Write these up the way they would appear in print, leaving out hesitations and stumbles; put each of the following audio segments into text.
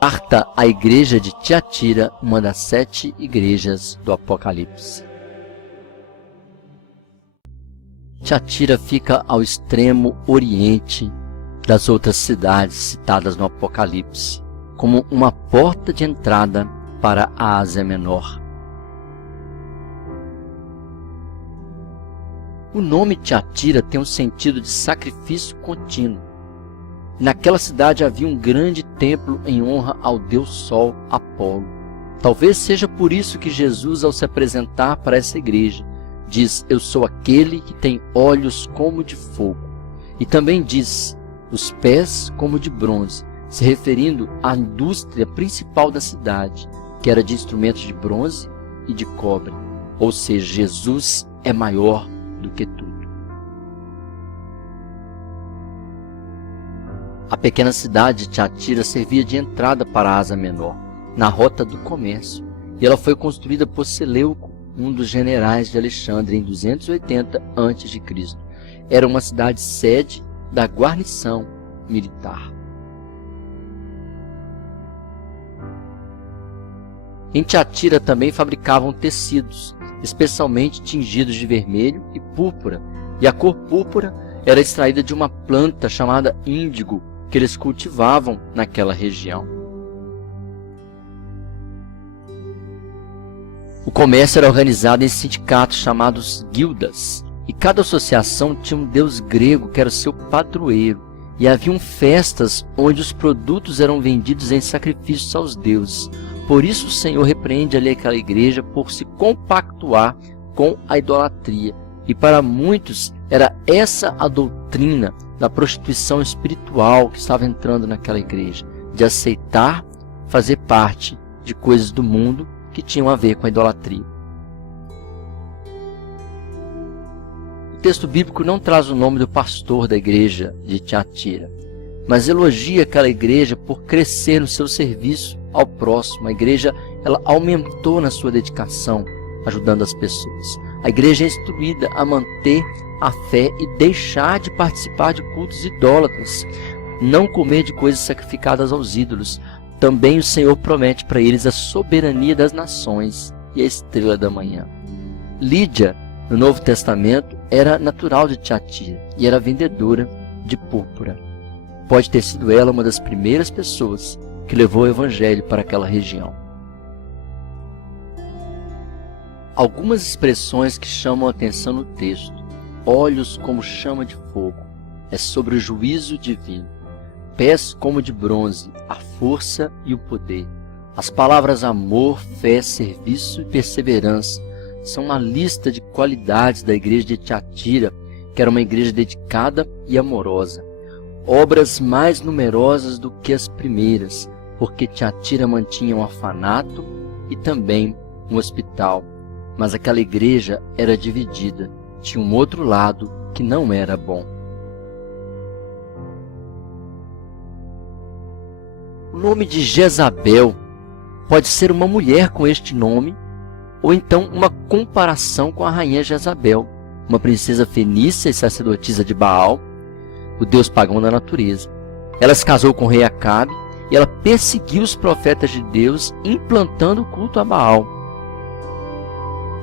Carta à igreja de Tiatira, uma das 7 igrejas do Apocalipse. Tiatira fica ao extremo oriente das outras cidades citadas no Apocalipse, como uma porta de entrada para a Ásia Menor. O nome Tiatira tem um sentido de sacrifício contínuo. Naquela cidade havia um grande templo em honra ao deus Sol, Apolo. Talvez seja por isso que Jesus, ao se apresentar para essa igreja, diz: eu sou aquele que tem olhos como de fogo. E também diz: os pés como de bronze, se referindo à indústria principal da cidade, que era de instrumentos de bronze e de cobre. Ou seja, Jesus é maior do que tudo. A pequena cidade de Tiatira servia de entrada para a Ásia Menor, na rota do comércio, e ela foi construída por Seleuco, um dos generais de Alexandre, em 280 a.C. Era uma cidade sede da guarnição militar. Em Tiatira também fabricavam tecidos, especialmente tingidos de vermelho e púrpura, e a cor púrpura era extraída de uma planta chamada índigo, que eles cultivavam naquela região. O comércio era organizado em sindicatos chamados guildas, e cada associação tinha um deus grego que era o seu padroeiro, e haviam festas onde os produtos eram vendidos em sacrifícios aos deuses. Por isso o Senhor repreende ali aquela igreja por se compactuar com a idolatria, e para muitos era essa a doutrina da prostituição espiritual que estava entrando naquela igreja, de aceitar fazer parte de coisas do mundo que tinham a ver com a idolatria. O texto bíblico não traz o nome do pastor da igreja de Tiatira, mas elogia aquela igreja por crescer no seu serviço ao próximo. A igreja ela aumentou na sua dedicação, ajudando as pessoas. A igreja é instruída a manter a fé e deixar de participar de cultos idólatras, não comer de coisas sacrificadas aos ídolos. Também o Senhor promete para eles a soberania das nações e a estrela da manhã. Lídia, no Novo Testamento, era natural de Tiatira e era vendedora de púrpura. Pode ter sido ela uma das primeiras pessoas que levou o evangelho para aquela região. Algumas expressões que chamam a atenção no texto: olhos como chama de fogo, é sobre o juízo divino. Pés como de bronze, a força e o poder. As palavras amor, fé, serviço e perseverança são uma lista de qualidades da igreja de Tiatira, que era uma igreja dedicada e amorosa. Obras mais numerosas do que as primeiras, porque Tiatira mantinha um orfanato e também um hospital. Mas aquela igreja era dividida, tinha um outro lado que não era bom. O nome de Jezabel pode ser uma mulher com este nome, ou então uma comparação com a rainha Jezabel, uma princesa fenícia e sacerdotisa de Baal, o deus pagão da natureza. Ela se casou com o rei Acabe e ela perseguiu os profetas de Deus, implantando o culto a Baal.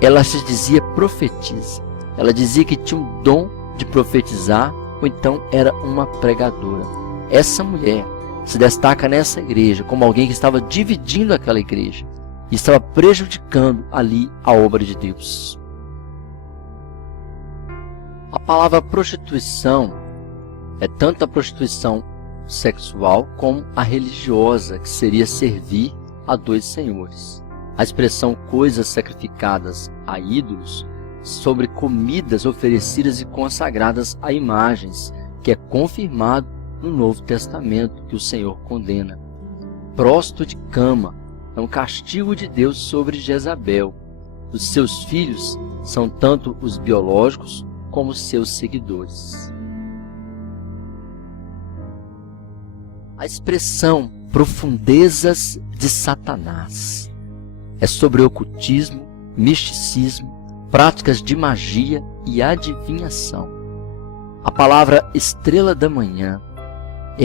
Ela se dizia profetisa. Ela dizia que tinha um dom de profetizar, ou então era uma pregadora. Essa mulher se destaca nessa igreja como alguém que estava dividindo aquela igreja e estava prejudicando ali a obra de Deus. A palavra prostituição é tanto a prostituição sexual como a religiosa, que seria servir a dois senhores. A expressão coisas sacrificadas a ídolos sobre comidas oferecidas e consagradas a imagens, que é confirmado no Novo Testamento, que o Senhor condena. Prosto de cama é um castigo de Deus sobre Jezabel. Os seus filhos são tanto os biológicos como os seus seguidores. A expressão profundezas de Satanás é sobre ocultismo, misticismo, práticas de magia e adivinhação. A palavra estrela da manhã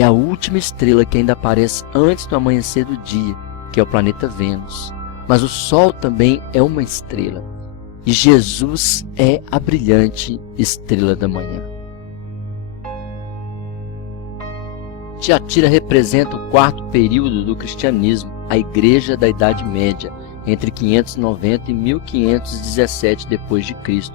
é a última estrela que ainda aparece antes do amanhecer do dia, que é o planeta Vênus. Mas o Sol também é uma estrela. E Jesus é a brilhante estrela da manhã. Tiatira representa o quarto período do cristianismo, a Igreja da Idade Média, entre 590 e 1517 d.C.,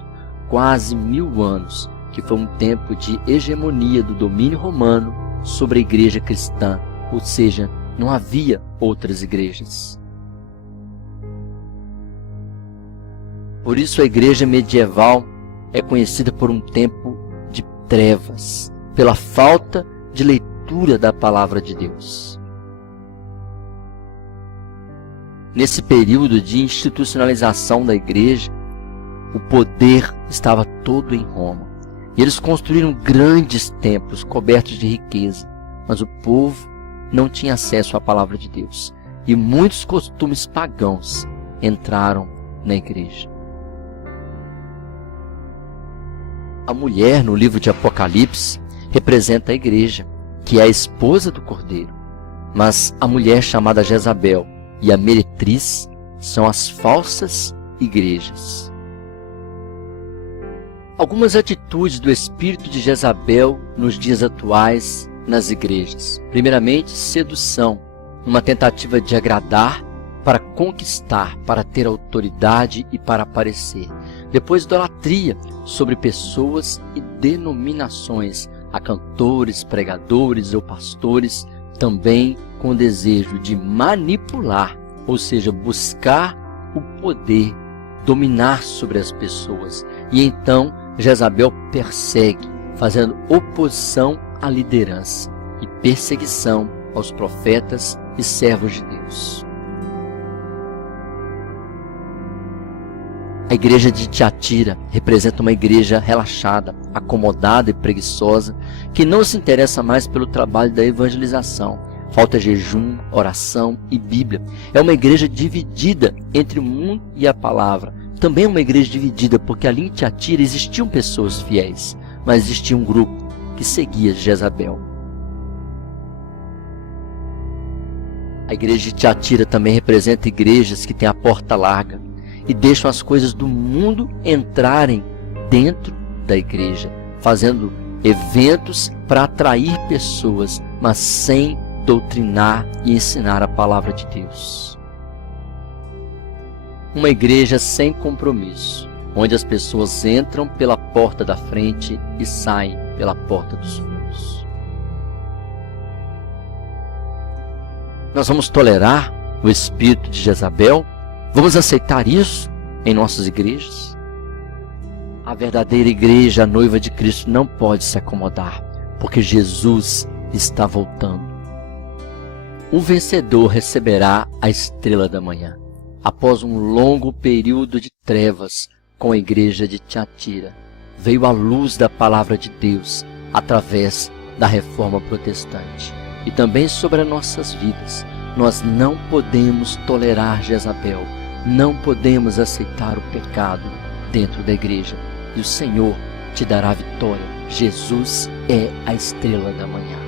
quase 1000 anos, que foi um tempo de hegemonia do domínio romano sobre a Igreja cristã, ou seja, não havia outras igrejas. Por isso a Igreja medieval é conhecida por um tempo de trevas, pela falta de leitura da Palavra de Deus. Nesse período de institucionalização da Igreja, o poder estava todo em Roma. E eles construíram grandes templos cobertos de riqueza, mas o povo não tinha acesso à Palavra de Deus. E muitos costumes pagãos entraram na Igreja. A mulher, no livro de Apocalipse, representa a Igreja, que é a esposa do Cordeiro. Mas a mulher chamada Jezabel e a meretriz são as falsas igrejas. Algumas atitudes do espírito de Jezabel nos dias atuais nas igrejas. Primeiramente, sedução, uma tentativa de agradar para conquistar, para ter autoridade e para aparecer. Depois, idolatria sobre pessoas e denominações, a cantores, pregadores ou pastores, também com o desejo de manipular, ou seja, buscar o poder, dominar sobre as pessoas. E então Jezabel persegue, fazendo oposição à liderança e perseguição aos profetas e servos de Deus. A igreja de Tiatira representa uma igreja relaxada, acomodada e preguiçosa, que não se interessa mais pelo trabalho da evangelização. Falta jejum, oração e Bíblia. É uma igreja dividida entre o mundo e a palavra. Também é uma igreja dividida porque ali em Tiatira existiam pessoas fiéis, mas existia um grupo que seguia Jezabel. A igreja de Tiatira também representa igrejas que têm a porta larga e deixam as coisas do mundo entrarem dentro da igreja, fazendo eventos para atrair pessoas, mas sem doutrinar e ensinar a palavra de Deus. Uma igreja sem compromisso, onde as pessoas entram pela porta da frente e saem pela porta dos fundos. Nós vamos tolerar o espírito de Jezabel? Vamos aceitar isso em nossas igrejas? A verdadeira igreja, a noiva de Cristo, não pode se acomodar, porque Jesus está voltando. O vencedor receberá a estrela da manhã, após um longo período de trevas com a igreja de Tiatira. Veio a luz da palavra de Deus através da reforma protestante. E também sobre as nossas vidas, nós não podemos tolerar Jezabel. Não podemos aceitar o pecado dentro da igreja. E o Senhor te dará vitória. Jesus é a estrela da manhã.